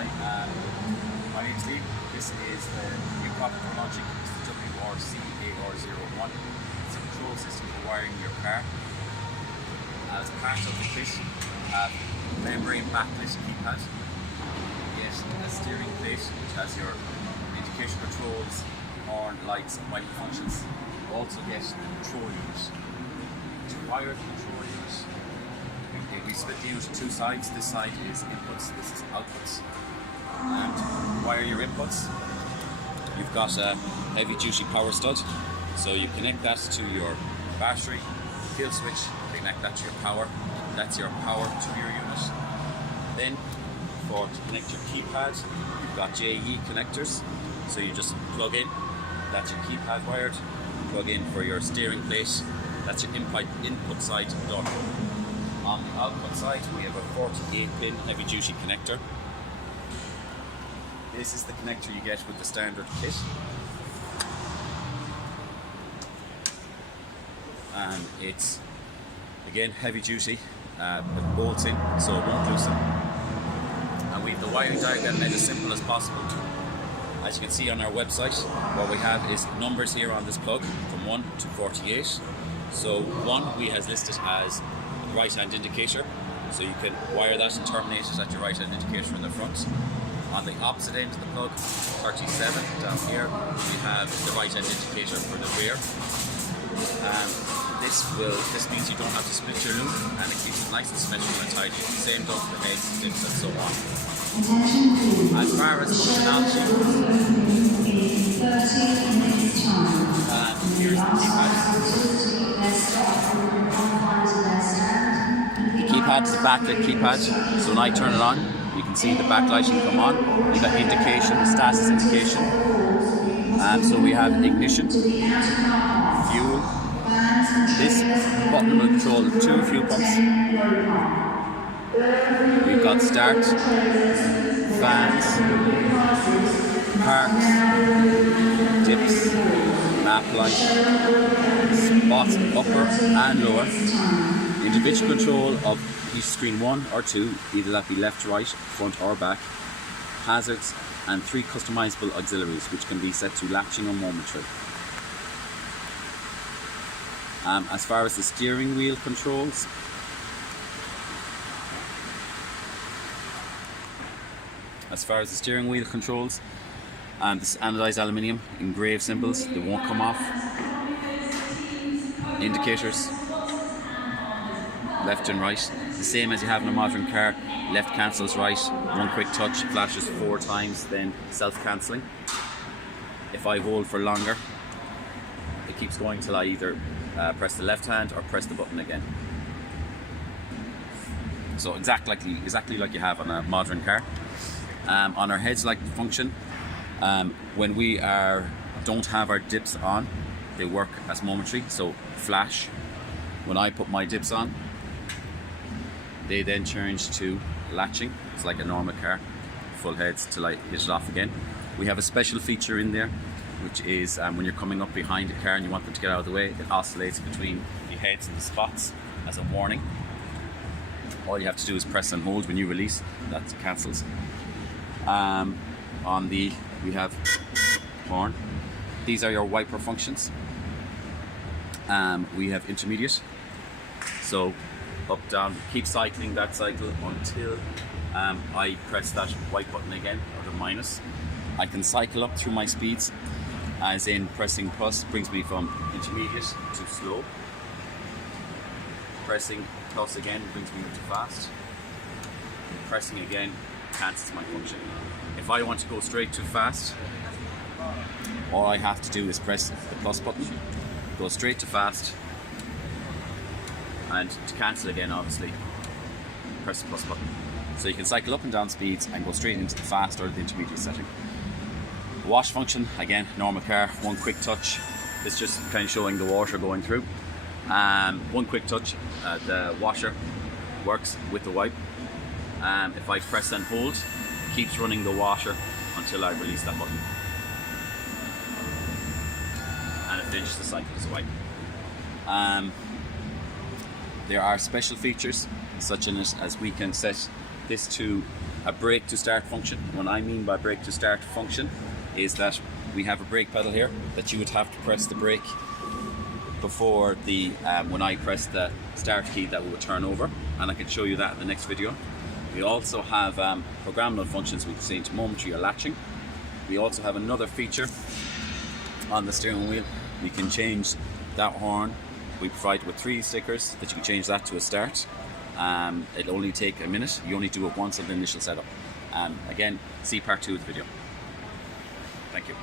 Hi, my name's Lee. This is the new product we're launching. It's the WRC-AR01. It's a control system for wiring your car. As part of the kit, you have membrane backlit keypad. You get a steering plate which has your indication controls, horn, lights and wiper functions. You also get control units. To wire the control unit, we split the unit into two sides. This side is inputs, this is outputs. And to wire your inputs, you've got a heavy duty power stud. So you connect that to your battery, kill switch, connect that to your power. That's your power to your unit. Then to connect your keypad, you've got JE connectors. So you just plug in, that's your keypad wired. Plug in for your steering plate, that's your input side done. On the output side, we have a 48-pin heavy-duty connector. This is the connector you get with the standard kit. And it's, again, heavy-duty, with bolts in, so it won't loosen. And we have the wiring diagram made as simple as possible. As you can see on our website, what we have is numbers here on this plug from 1 to 48. So 1 we has listed as right hand indicator, so you can wire that and terminate it at your right hand indicator in the front. On the opposite end of the plug, 37 down here, we have the right hand indicator for the rear. This means you don't have to split your loop, and it keeps it nice and symmetrical and tidy. Same goes for heads, dips and so on. As far as functionality, here's the keypad. The keypad is a backlit keypad, so when I turn it on, you can see the backlighting come on. You've got indication, status indication. So we have ignition, fuel. This button will control 2 fuel pumps. We've got start, fans, park, dips, map light, spots upper and lower, individual control of each screen 1 or 2, either that be left, right, front or back, hazards, and 3 customizable auxiliaries which can be set to latching or momentary. As far as the steering wheel controls, this anodized aluminium, engraved symbols, they won't come off. Indicators, left and right, the same as you have in a modern car. Left cancels right, 1 quick touch, flashes 4 times, then self-cancelling. If I hold for longer, it keeps going till I either press the left hand or press the button again. So exactly like you have on a modern car. On our heads-like function, when we don't have our dips on, they work as momentary, so flash. When I put my dips on, they then change to latching. It's like a normal car, full heads till I hit it off again. We have a special feature in there, which is when you're coming up behind a car and you want them to get out of the way, it oscillates between the heads and the spots as a warning. All you have to do is press and hold. When you release, that cancels. We have horn. These are your wiper functions. We have intermediate. So up, down, keep cycling that cycle until I press that white button again, or the minus. I can cycle up through my speeds, as in pressing plus brings me from intermediate to slow. Pressing plus again brings me to fast. Pressing again cancels my function. If I want to go straight to fast, all I have to do is press the plus button, go straight to fast, and to cancel again, obviously, press the plus button. So you can cycle up and down speeds and go straight into the fast or the intermediate setting. Wash function, again, normal car, 1 quick touch. It's just kind of showing the water going through. 1 quick touch, the washer works with the wipe. If I press and hold, it keeps running the washer until I release that button. And it finishes the cycle as a wipe. There are special features such as we can set this to a brake to start function. What I mean by brake to start function is that we have a brake pedal here that you would have to press the brake before the when I press the start key, that will turn over, and I can show you that in the next video. We also have programmable functions. We can change momentary or latching. We also have another feature on the steering wheel. We can change that horn. We provide with 3 stickers that you can change that to a start. It'll only take a minute. You only do it once on the initial setup. Again, see part 2 of the video. Thank you.